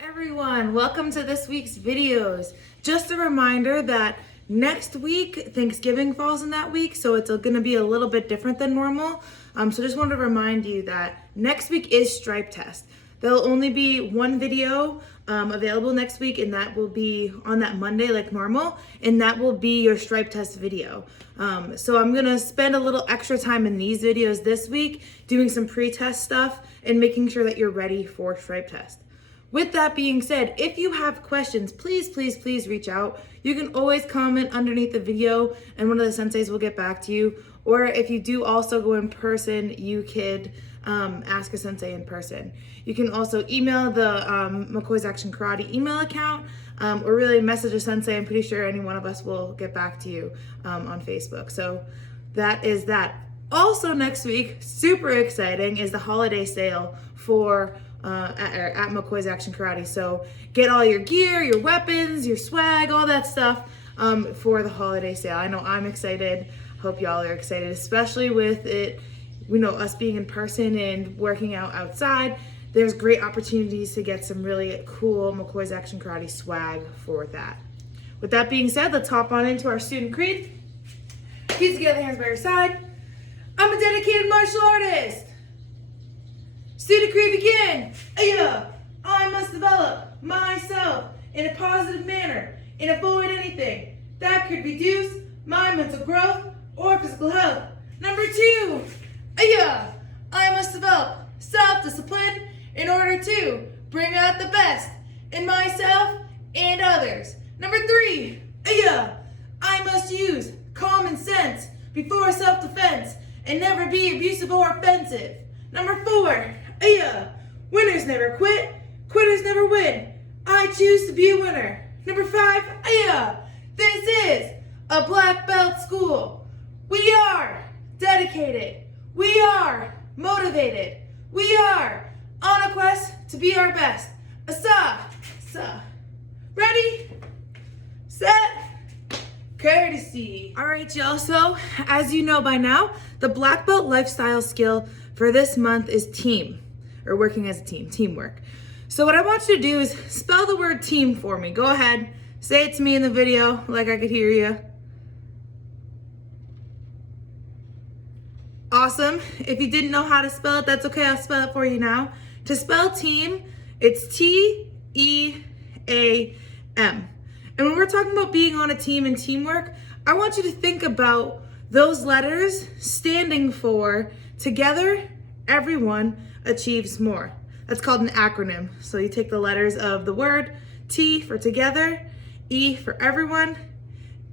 Everyone, welcome to this week's videos. Just a reminder that next week, Thanksgiving falls in that week, so it's gonna be a little bit different than normal. So just wanted to remind you that next week is stripe test. There'll only be one video available next week, and that will be on that Monday like normal, and that will be your stripe test video. So I'm gonna spend a little extra time in these videos this week doing some pre-test stuff and making sure that you're ready for stripe test. With that being said, if you have questions, please reach out. You can always comment underneath the video and one of the senseis will get back to you. Or if you do also go in person, you could ask a sensei in person. You can also email the McCoy's Action Karate email account or really message a sensei. I'm pretty sure any one of us will get back to you on Facebook. So that is that. Also next week, super exciting, is the holiday sale for at McCoy's Action Karate. So get all your gear, your weapons, your swag, all that stuff for the holiday sale. I know I'm excited. Hope y'all are excited, especially with it, us being in person and working out outside. There's great opportunities to get some really cool McCoy's Action Karate swag for that. With that being said, let's hop on into our student creed. Keep together, hands by your side. I'm a dedicated martial artist. Student creed begin. I must develop myself in a positive manner and avoid anything that could reduce my mental growth or physical health. Number 2, I must develop self-discipline in order to bring out the best in myself and others. Number 3, I must use common sense before self-defense and never be abusive or offensive. Number 4, winners never quit, quitters never win. I choose to be a winner. Number 5, this is a black belt school. We are dedicated. We are motivated. We are on a quest to be our best. Asa. Ready, set, courtesy. All right, y'all. So as you know by now, the black belt lifestyle skill for this month is team, or working as a team, teamwork. So what I want you to do is spell the word team for me. Go ahead, say it to me in the video like I could hear you. Awesome. If you didn't know how to spell it, that's okay. I'll spell it for you now. To spell team, it's T-E-A-M. And when we're talking about being on a team and teamwork, I want you to think about those letters standing for together, everyone achieves more. That's called an acronym. So you take the letters of the word, T for together, E for everyone,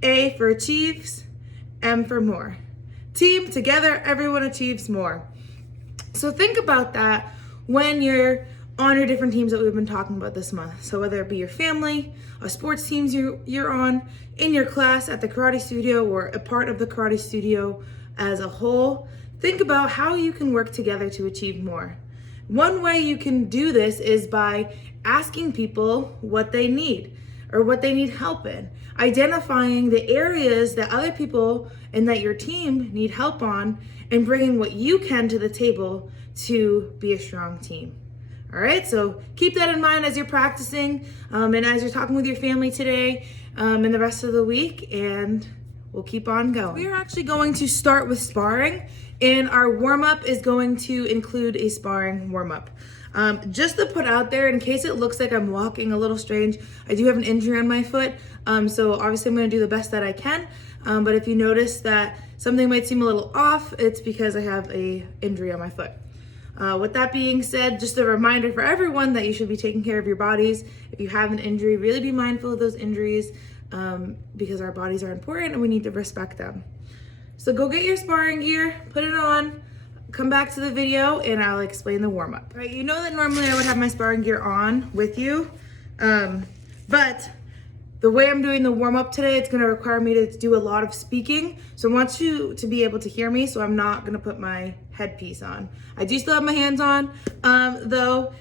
A for achieves, M for more. Team, together, everyone achieves more. So think about that when you're on your different teams that we've been talking about this month. So whether it be your family, a sports teams you're on, in your class, at the karate studio, or a part of the karate studio as a whole, think about how you can work together to achieve more. One way you can do this is by asking people what they need or what they need help in. Identifying the areas that other people and that your team need help on and bringing what you can to the table to be a strong team. All right, so keep that in mind as you're practicing and as you're talking with your family today and the rest of the week, and we'll keep on going. We are actually going to start with sparring, and our warm-up is going to include a sparring warm-up. Just to put out there, in case it looks like I'm walking a little strange, I do have an injury on my foot, so obviously I'm going to do the best that I can, but if you notice that something might seem a little off, it's because I have an injury on my foot. With that being said, just a reminder for everyone that you should be taking care of your bodies. If you have an injury, really be mindful of those injuries because our bodies are important and we need to respect them. So go get your sparring gear, put it on, come back to the video, and I'll explain the warm-up. Right, you know that normally I would have my sparring gear on with you, but the way I'm doing the warm-up today, it's gonna require me to do a lot of speaking. So I want you to be able to hear me, so I'm not gonna put my headpiece on. I do still have my hands on, though,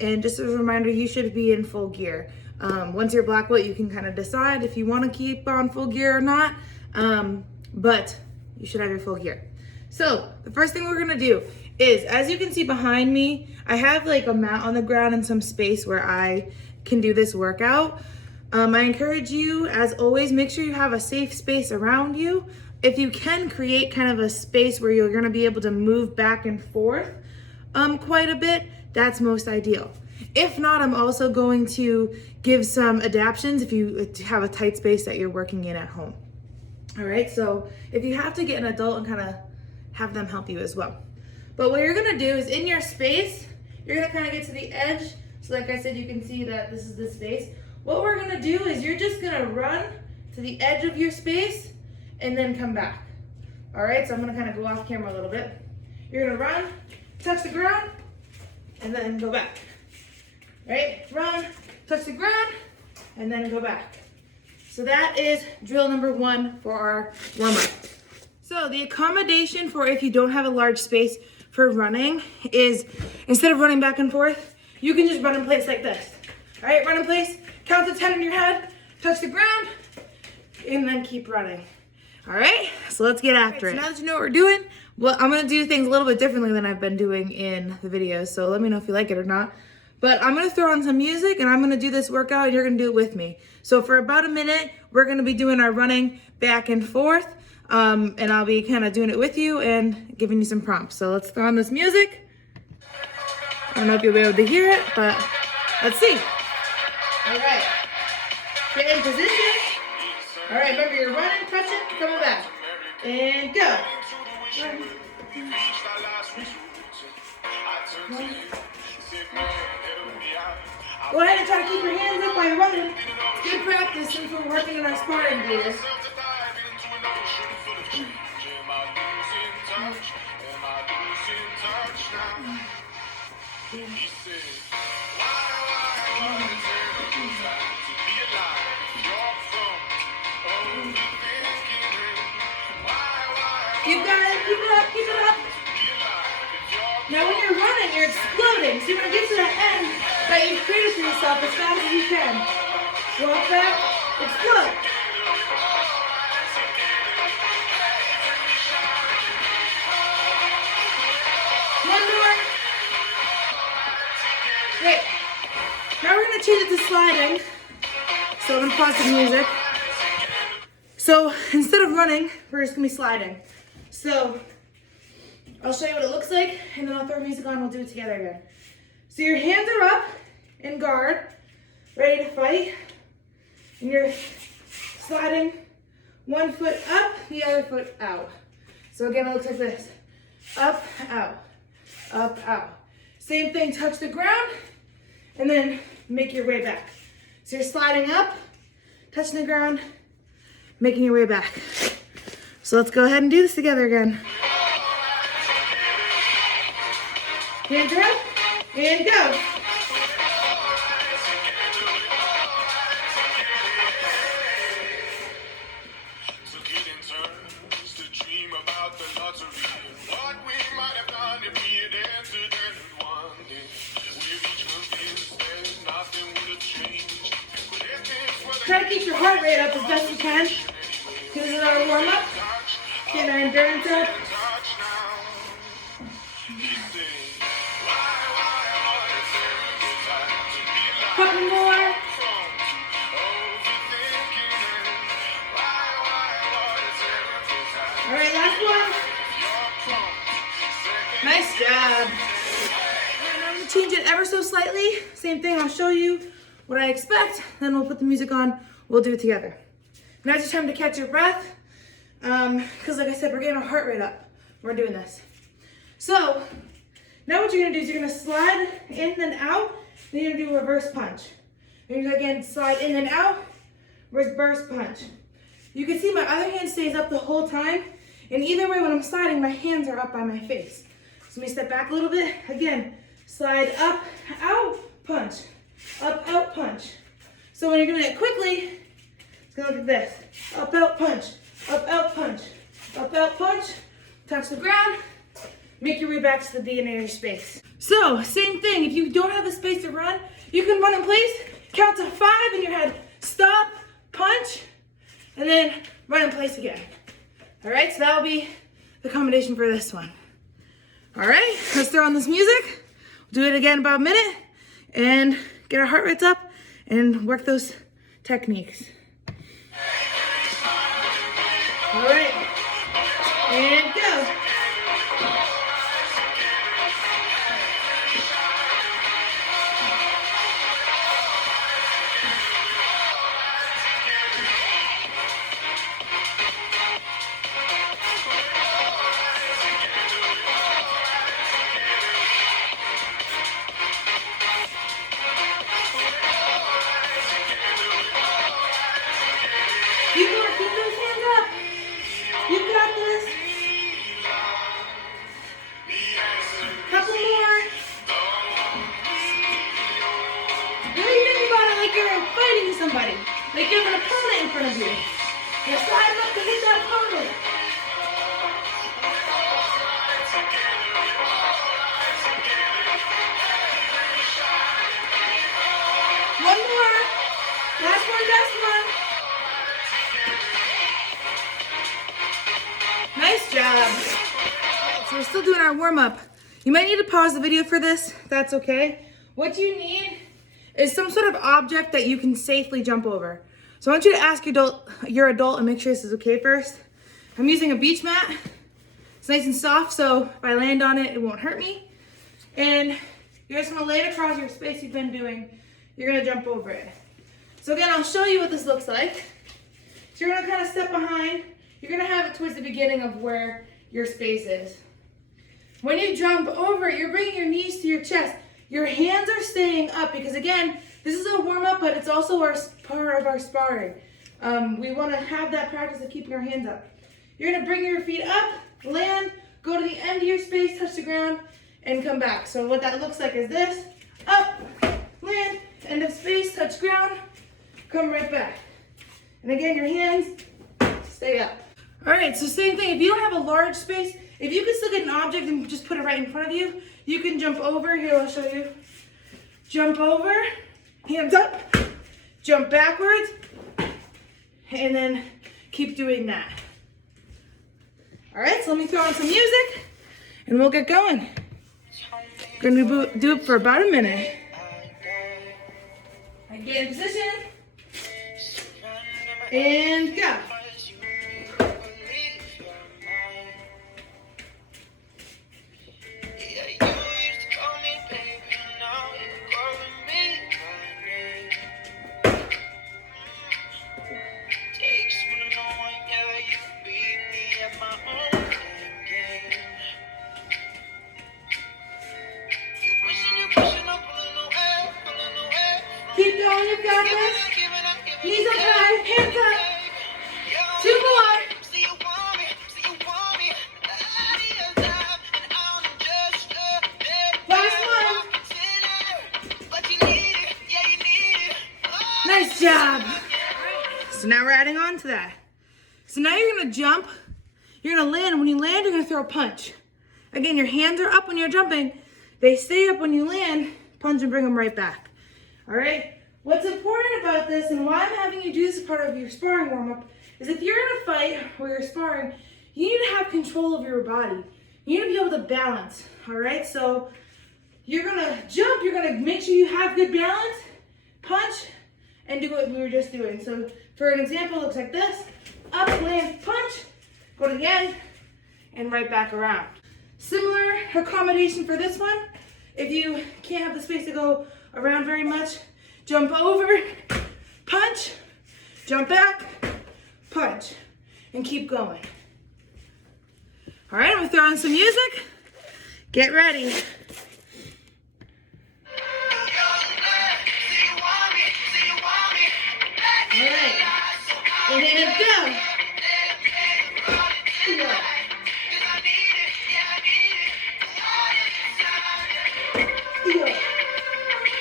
and just as a reminder, you should be in full gear. Once you're black belt, you can kind of decide if you wanna keep on full gear or not, but you should have your full gear. So the first thing we're gonna do is, as you can see behind me, I have like a mat on the ground and some space where I can do this workout. I encourage you, as always, make sure you have a safe space around you. If you can create kind of a space where you're gonna be able to move back and forth quite a bit, that's most ideal. If not, I'm also going to give some adaptions if you have a tight space that you're working in at home. All right, so if you have to, get an adult and kind of have them help you as well. But what you're gonna do is, in your space, you're gonna kind of get to the edge. So like I said, you can see that this is the space. What we're gonna do is you're just gonna run to the edge of your space and then come back. All right, so I'm gonna kind of go off camera a little bit. You're gonna run, touch the ground, and then go back. Right, run, touch the ground, and then go back. So that is drill number 1 for our warm-up. So the accommodation for if you don't have a large space for running is, instead of running back and forth, you can just run in place like this. All right, run in place, count to 10 in your head, touch the ground, and then keep running. All right, so let's get after it. So now that you know what we're doing, well, I'm gonna do things a little bit differently than I've been doing in the videos, so let me know if you like it or not. But I'm gonna throw on some music and I'm gonna do this workout and you're gonna do it with me. So for about a minute, we're gonna be doing our running back and forth, and I'll be kind of doing it with you and giving you some prompts. So let's throw on this music. I don't know if you'll be able to hear it, but let's see. All right, get in position. All right, remember you're running, touching, coming back. And go. Go ahead and try to keep your hands up while you're running. It's good practice since we're working in our sparring gears. You got it, keep it up, keep it up. Now when you're running, you're exploding. So you're gonna get to that end that you've created for yourself as fast as you can. Walk back, explode. One more. Great. Now we're gonna change it to sliding. So I'm gonna pause the music. So instead of running, we're just gonna be sliding. So I'll show you what it looks like, and then I'll throw music on and we'll do it together again. So your hands are up in guard, ready to fight. And you're sliding one foot up, the other foot out. So again, it looks like this. Up, out, up, out. Same thing, touch the ground, and then make your way back. So you're sliding up, touching the ground, making your way back. So let's go ahead and do this together again. Hands are up, and go. Try to keep your heart rate up as best you can. This is our warm-up. Get our endurance up. Couple more. All right, last one. Nice job. All right, now I'm going to change it ever so slightly. Same thing, I'll show you what I expect, then we'll put the music on, we'll do it together. Now it's just time to catch your breath, because like I said, we're getting our heart rate up. We're doing this. So, now what you're gonna do is you're gonna slide in and out, then you're gonna do a reverse punch. And you're gonna again slide in and out, reverse punch. You can see my other hand stays up the whole time, and either way when I'm sliding, my hands are up by my face. So let me step back a little bit. Again, slide up, out, punch. Up, out, punch. So when you're doing it quickly, it's gonna look like this. Up, out, punch. Up, out, punch. Up, out, punch. Touch the ground. Make your way back to the beginning of your space. So, same thing. If you don't have the space to run, you can run in place, count to 5 in your head. Stop, punch, and then run in place again. All right, so that'll be the combination for this one. All right, let's throw on this music. We'll do it again in about a minute and get our heart rates up and work those techniques. All right, and go. Keep those hands up. You got this. Couple more. Really think about it like you're fighting somebody. Like you have an opponent in front of you. You're sliding up to hit that opponent. One more. Last one, best one. Nice job. So we're still doing our warm-up. You might need to pause the video for this. That's okay. What you need is some sort of object that you can safely jump over. So I want you to ask your adult and make sure this is okay first. I'm using a beach mat. It's nice and soft, so if I land on it, it won't hurt me. And you're just gonna lay it across your space you've been doing. You're gonna jump over it. So again, I'll show you what this looks like. So you're gonna kind of step behind. You're gonna have it towards the beginning of where your space is. When you jump over it, you're bringing your knees to your chest. Your hands are staying up because again, this is a warm-up, but it's also part of our sparring. We wanna have that practice of keeping our hands up. You're gonna bring your feet up, land, go to the end of your space, touch the ground, and come back. So what that looks like is this: up, land, end of space, touch ground, come right back. And again, your hands stay up. All right, so same thing. If you don't have a large space, if you can still get an object and just put it right in front of you, you can jump over. Here, I'll show you. Jump over, hands up, jump backwards, and then keep doing that. All right, so let me throw on some music, and we'll get going. We're gonna do it for about a minute. Get in position, and go. Keep going, you've got this. Knees up high, hands up. 2 more. Last one. Nice job. So now we're adding on to that. So now you're gonna jump, you're gonna land, and when you land, you're gonna throw a punch. Again, your hands are up when you're jumping. They stay up when you land, punch and bring them right back. All right, what's important about this and why I'm having you do this as part of your sparring warm-up is if you're in a fight or you're sparring, you need to have control of your body. You need to be able to balance, all right? So you're gonna jump, you're gonna make sure you have good balance, punch, and do what we were just doing. So for an example, it looks like this: up, land, punch, go to the end, and right back around. Similar accommodation for this one. If you can't have the space to go around very much, jump over, punch, jump back, punch, and keep going. All right, I'm gonna throw on some music. Get ready. All right, and then go.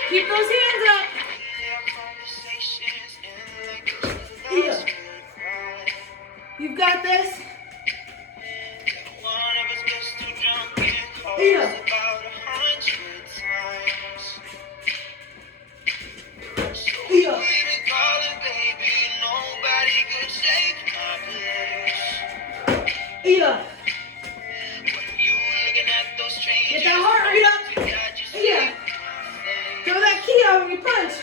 Keep those hands up. Yeah. You've got this. Yeah. Yeah. Yeah. Get that heart rate up. Yeah. Throw that key out when you punch.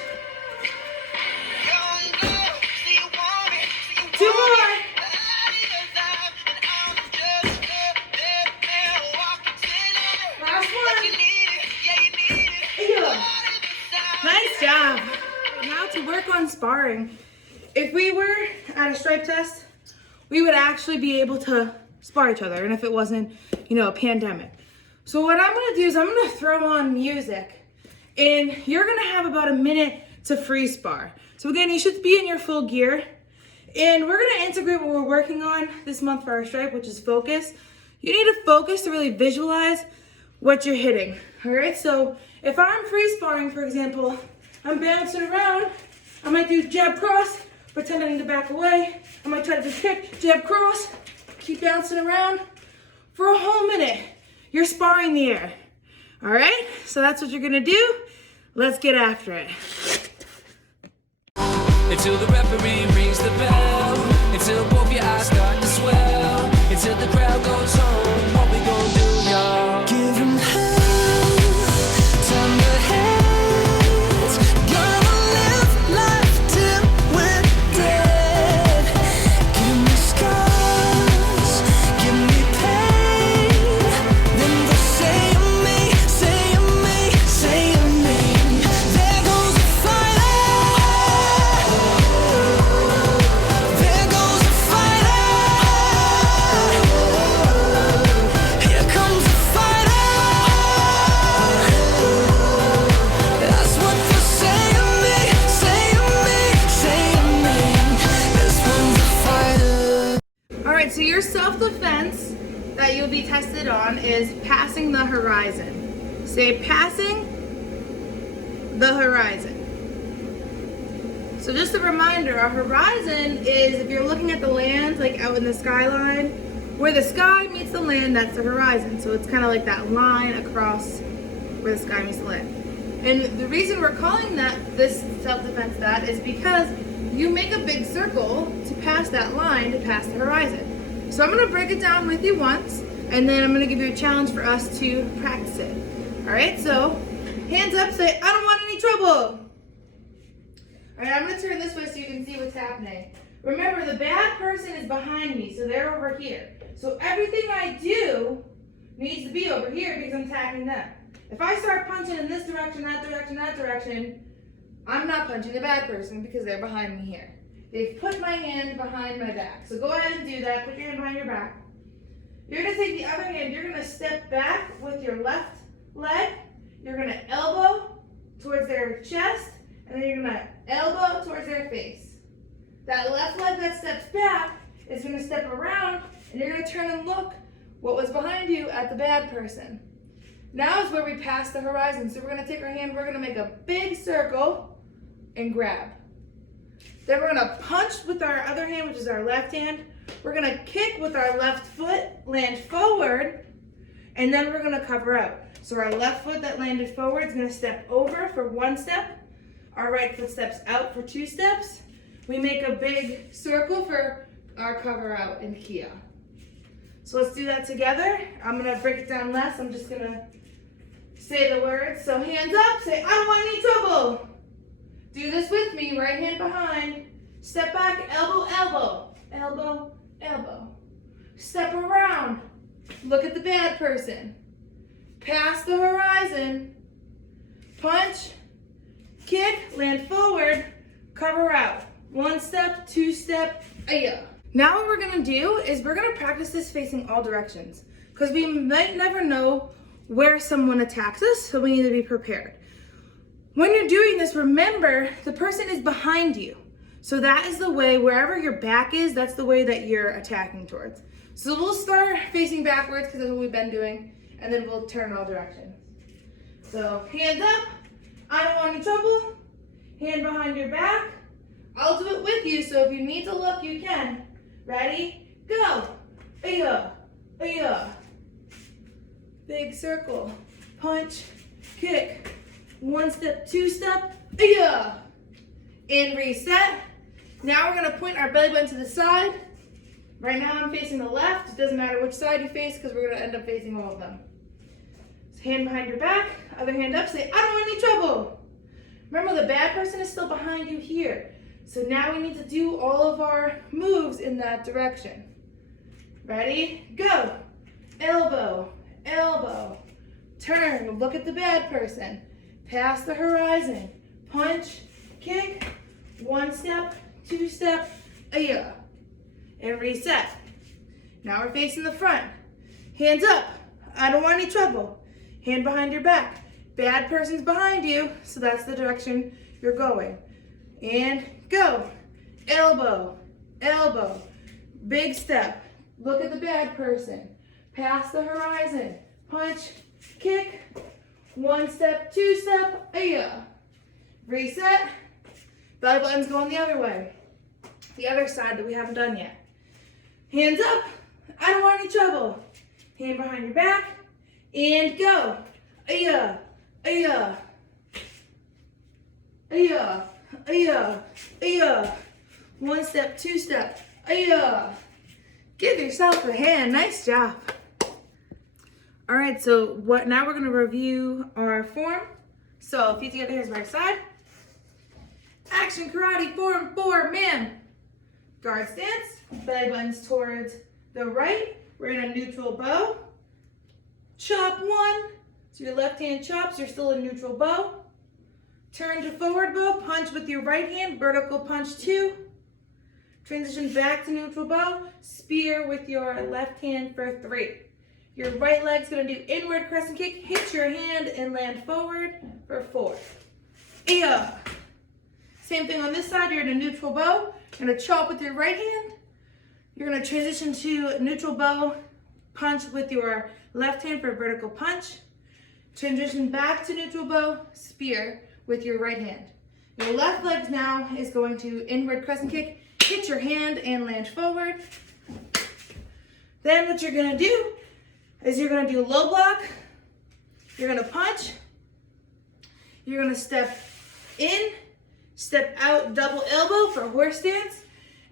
work on sparring. If we were at a stripe test, we would actually be able to spar each other, and if it wasn't, you know, a pandemic. So what I'm gonna do is I'm gonna throw on music, and you're gonna have about a minute to free spar. So again, you should be in your full gear, and we're gonna integrate what we're working on this month for our stripe, which is focus. You need to focus to really visualize what you're hitting, all right? So if I'm free sparring, for example, I'm bouncing around, I might do jab cross, pretend I need to back away. I might try to just kick, jab cross, keep bouncing around for a whole minute. You're sparring the air, all right? So that's what you're gonna do. Let's get after it. Until the referee rings the bell, until both your eyes start to swell, until the crowd goes home, what we gonna do, y'all? Give 'em hell, turn the heads, gonna live life till we're dead. Give me scars, give me pain, then go say me, say me, say me. There goes the fighter, there goes the fighter, here comes the fighter. That's what they say to me, say me, say me. This one's a fighter. All right, so your self-defense that you'll be tested on is passing the horizon. Say passing the horizon. So just a reminder, a horizon is if you're looking at the land, like out in the skyline, where the sky meets the land, that's the horizon. So it's kind of like that line across where the sky meets the land. And the reason we're calling that this self-defense that is because you make a big circle to pass that line to pass the horizon. So I'm gonna break it down with you once, and then I'm gonna give you a challenge for us to practice it. All right, so hands up, say, I don't want any trouble. All right, I'm gonna turn this way so you can see what's happening. Remember, the bad person is behind me, so they're over here. So everything I do needs to be over here because I'm attacking them. If I start punching in this direction, that direction, that direction, I'm not punching the bad person because they're behind me here. They've put my hand behind my back. So go ahead and do that. Put your hand behind your back. You're gonna take the other hand, you're gonna step back with your left leg. You're gonna elbow towards their chest, and then you're gonna elbow towards their face. That left leg that steps back is gonna step around, and you're gonna turn and look what was behind you at the bad person. Now is where we pass the horizon. So we're gonna take our hand, we're gonna make a big circle and grab. Then we're gonna punch with our other hand, which is our left hand. We're gonna kick with our left foot, land forward, and then we're gonna cover out. So our left foot that landed forward is gonna step over for one step. Our right foot steps out for two steps. We make a big circle for our cover out in Kia. So let's do that together. I'm gonna break it down less. I'm just gonna say the words. So hands up, say, I don't want any trouble. Do this with me, right hand behind. Step back, elbow, elbow, elbow, elbow. Step around, look at the bad person. Pass the horizon, punch, kick, land forward, cover out. One step, two step, aya. Now what we're gonna do is we're gonna practice this facing all directions because we might never know where someone attacks us, so we need to be prepared. When you're doing this, remember the person is behind you. So that is the way, wherever your back is, that's the way that you're attacking towards. So we'll start facing backwards because that's what we've been doing, and then we'll turn all directions. So hands up, I don't want any trouble. Hand behind your back. I'll do it with you, so if you need to look, you can. Ready? Go. Aya, aya. Big circle. Punch, kick. One step, two step. Aya. And reset. Now we're gonna point our belly button to the side. Right now I'm facing the left. It doesn't matter which side you face because we're gonna end up facing all of them. So hand behind your back, other hand up, say, I don't want any trouble. Remember, the bad person is still behind you here. So now we need to do all of our moves in that direction. Ready? Go. Elbow, elbow. Turn, look at the bad person. Pass the horizon. Punch, kick, 1 step, 2 step, and reset. Now we're facing the front. Hands up. I don't want any trouble. Hand behind your back. Bad person's behind you, so that's the direction you're going. And go. Elbow, elbow. Big step. Look at the bad person. Past the horizon. Punch, kick. 1 step, 2 step, reset. Belly button's going the other way. The other side that we haven't done yet. Hands up. I don't want any trouble. Hand behind your back. And go. 1 step, 2 step, Give yourself a hand. Nice job. All right, so now we're going to review our form. So feet together, hands by your side. Action karate form 4, man. Guard stance, belly buttons towards the right. We're in a neutral bow. Chop 1. So your left hand chops, you're still in neutral bow. Turn to forward bow, punch with your right hand, vertical punch 2. Transition back to neutral bow, spear with your left hand for 3. Your right leg's gonna do inward crescent kick, hit your hand and land forward for 4. Same thing on this side, you're in a neutral bow. You're gonna chop with your right hand. You're gonna transition to neutral bow, punch with your left hand for a vertical punch. Transition back to neutral bow, spear with your right hand. Your left leg now is going to inward crescent kick, hit your hand and land forward. Then what you're gonna do is you're gonna do low block, you're gonna punch, you're gonna step in, step out, double elbow for horse stance,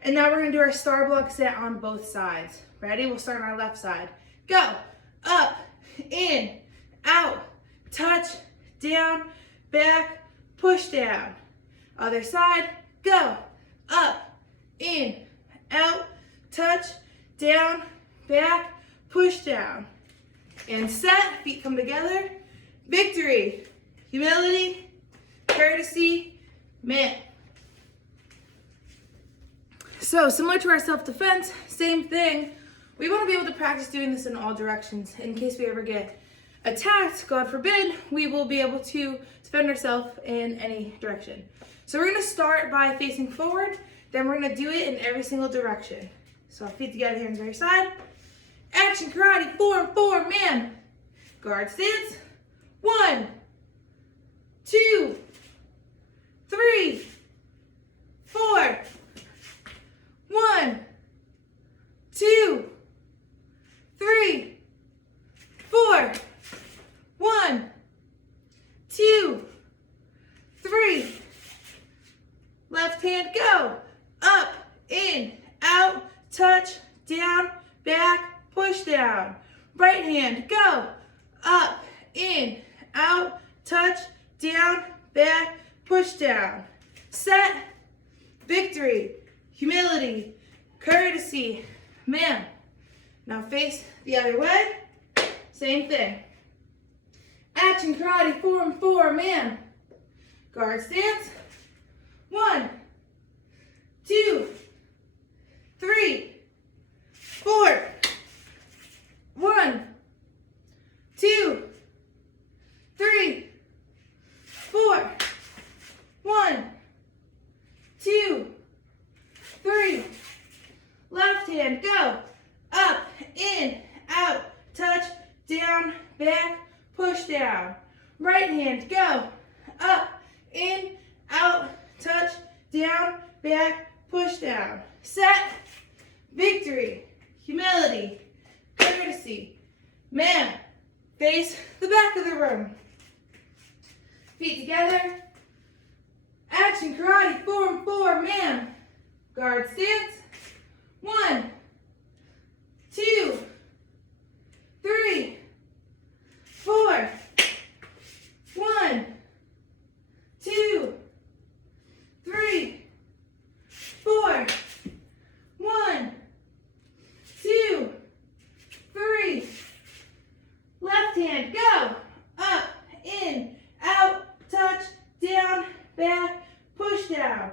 and now we're gonna do our star block set on both sides. Ready? We'll start on our left side. Go, up, in, out, touch, down, back, push down. Other side, go, up, in, out, touch, down, back, push down. And set, feet come together. Victory, humility, courtesy, man. So similar to our self-defense, same thing. We want to be able to practice doing this in all directions. In case we ever get attacked, God forbid, we will be able to defend ourselves in any direction. So we're going to start by facing forward, then we're going to do it in every single direction. So feet together, hands by your side. Action karate form 4, man. Guard stance. 1, 2, 3, 4. 1, 2, 3, 4. 1, 2, 3. Left hand, go. Up, in, out, touch, down, back, push down. Right hand, go. Up, in, out, touch, down, back, push down. Set, victory, humility, courtesy, man. Now face the other way. Same thing. Action karate form 4, man. Guard stance. 1, 2, 3, 4. 1, 2, 3, 4. 1, 2, 3. Left hand, go. Up, in, out, touch, down, back, push down. Right hand, go. Up, in, out, touch, down, back, push down. Set, victory, humility, courtesy, man. Face the back of the room. Feet together. Action karate form 4, man. Guard stance. 1, 2, 3, 4. 1, 2, 3, 4. 1, 2, 3. Left hand, go. Up, in, out, touch, down, back, push down.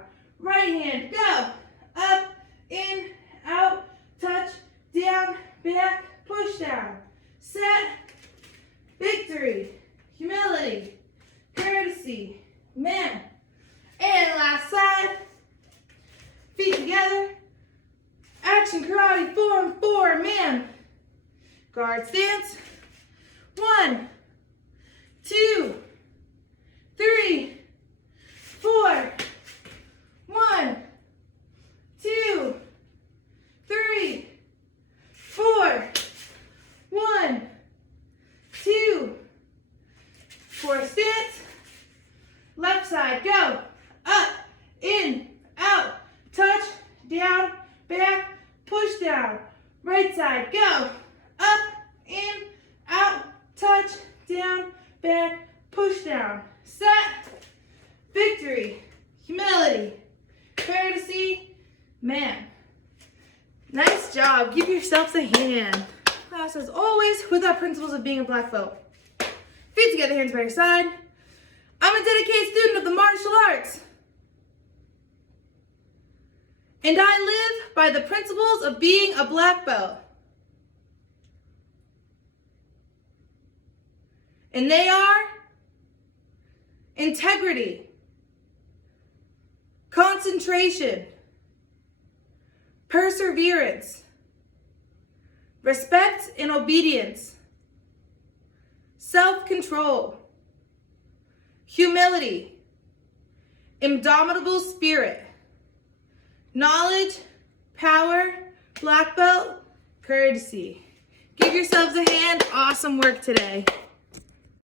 for a stance. Left side, go. Up, in, out, touch, down, back, push down. Right side, go. Up, in, out, touch, down, back, push down. Set, victory, humility, courtesy, man. Nice job. Give yourselves a hand. Class, as always, with our principles of being a black belt. Feet together, hands by your side. I'm a dedicated student of the martial arts. And I live by the principles of being a black belt. And they are integrity, concentration, perseverance, respect and obedience, self-control, humility, indomitable spirit, knowledge, power, black belt, courtesy. Give yourselves a hand. Awesome work today.